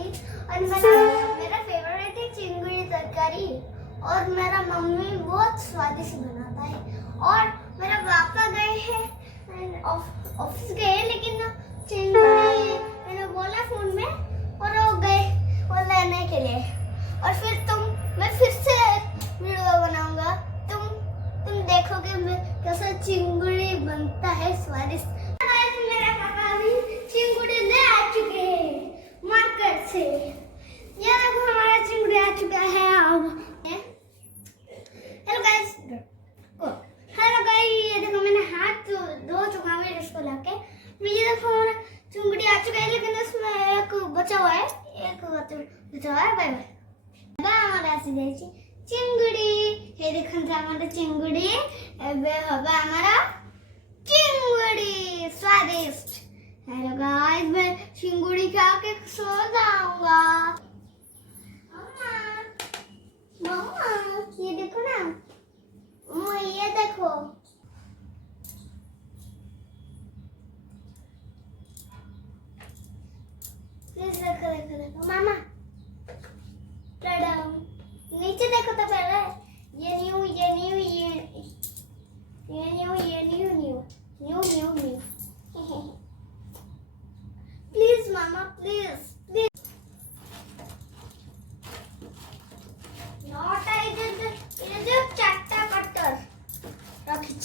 रोटी और मेरा फेवरेट है चिंगड़ी तरकारी और मेरा मम्मी बहुत स्वादिष्ट बनाता है। और मेरा पापा गए हैं ऑफिस गए, लेकिन चिंगड़ी मैंने बोला फोन में और वो गए वो लेने के लिए। और फिर मैं फिर से वीडियो बनाऊंगा, तुम देखोगे मैं कैसे चिंगड़ी बनता है स्वादिष्ट। मेरा पापा अभी चिंगड़ी ले आ चुके हैं मार्केट से। ये देखो हमारा चिंगड़ी आ चुका है अब। हेलो गाइस, ये देखो मैंने हाथ धो चुका हूँ इसको लाके। ये देखो हमारा चिंगड़ी आ चुका है, लेकिन उसमें एक बचा हुआ है, बचा हुआ है। बाय बाय हमारा ऐसे चिंगड़ी हे देखो हमारा चिंगड़ी एबे होगा हमारा चिंगड़ी स्वादिष्ट। हेलो गाइस, मैं चिंगड़ी खा के सो जाऊंगा। मम्मा ये देखो ना, ये देखो देखो मामा, नीचे देखो तो पहले ये न्यू प्लीज मामा प्लीज नॉट आई जो चाटा कटर रखिछ।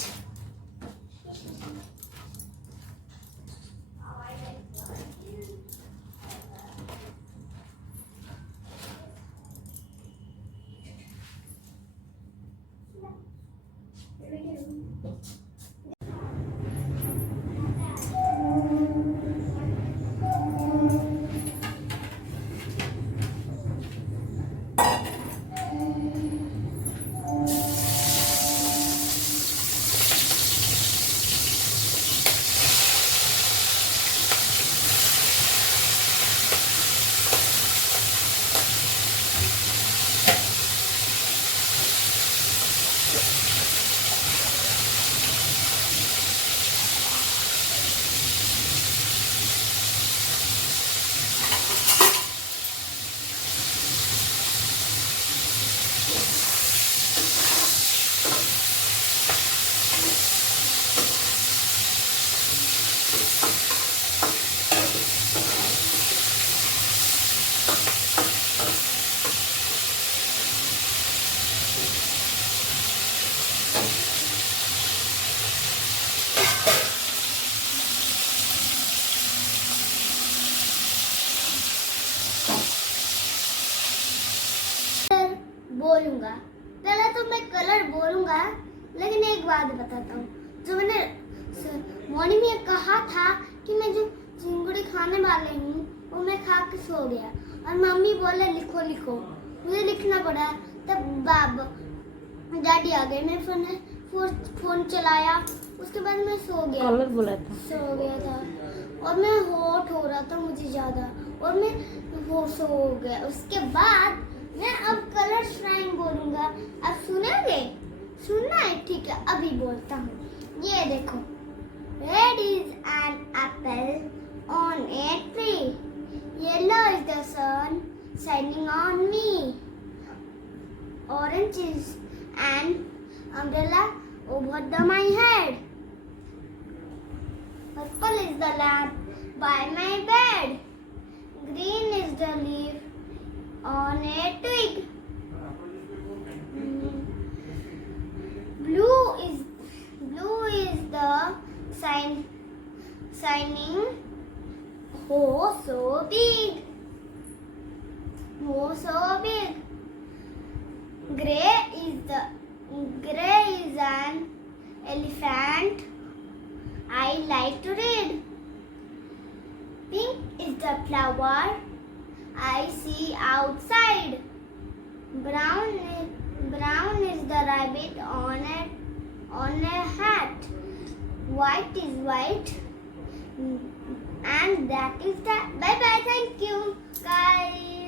बोलूंगा पहले तो मैं कलर बोलूंगा, लेकिन एक बात बताता हूँ। जो मैंने मॉर्निंग में कहा था कि मैं जो चिंगड़ी खाने वाले हूँ वो मैं खा के सो गया, और मम्मी बोले लिखो, मुझे लिखना पड़ा। तब डैडी आ गए, मैं फोन चलाया, उसके बाद मैं सो गया। कलर बोला था और मैं हॉट हो रहा था मुझे ज्यादा, और मैं सो गया। उसके बाद मैं अब कलर श्राइन बोलूंगा। अब सुनना है? ठीक है, अभी बोलता हूँ। ये देखो, red is an apple on a tree, yellow is the sun shining on me, orange is an umbrella over my head, purple is the lamp by my bed, green is the leaf on a twig, blue is the shining oh so big, gray is an elephant I like to read, pink is the flower I see outside, brown is the rabbit on a hat, white is white, and that is that. Bye bye, thank you guys.